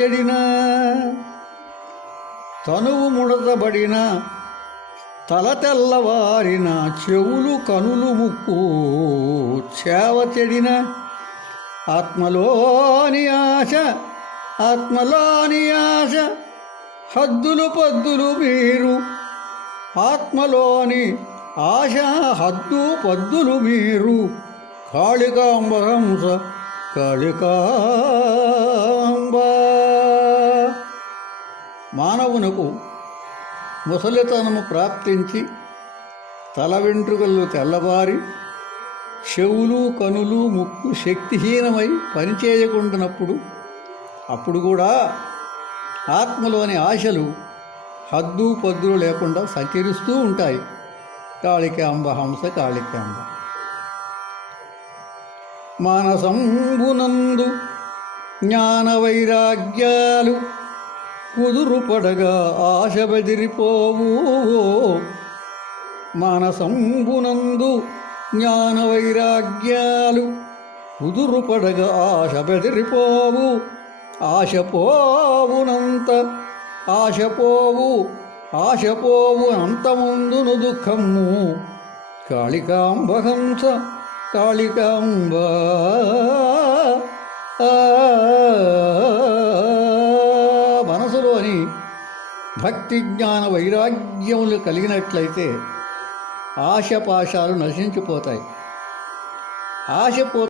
ఎడిన తనువు ముడతబడిన తల తెల్లవారిన చెవులు కనులు ముక్కు చేవ చెడిన ఆత్మలోని ఆశ హద్దులు పద్దులు మీరు ఆత్మలోని ఆశ హద్దు పద్దులు మీరు కాళికాంబ హంస కాళికాంబ. మానవునకు ముసలితనము ప్రాప్తించి తల వెంట్రుకలు తెల్లబారి చెవులు కనులు ముక్కు శక్తిహీనమై పనిచేయకుండానప్పుడు అప్పుడు కూడా ఆత్మలోని ఆశలు హద్దు పద్దులు లేకుండా సంచరిస్తూ ఉంటాయి. కాళికాంబ హంస కాళికాంబ. మానసంబునందు జ్ఞాన వైరాగ్యాలు కుదురుపడగా ఆశ బెదిరిపోవు. మానసంబునందు జ్ఞాన వైరాగ్యాలు కుదురుపడగా ఆశ బెదిరిపోవు. ఆశపోవు అంతముందును దుఃఖము. కాళికాంబ హంస కాళికాంబ. మనసులోని భక్తి జ్ఞాన వైరాగ్యములు కలిగినట్లయితే ఆశపాశాలు నశించిపోతాయి.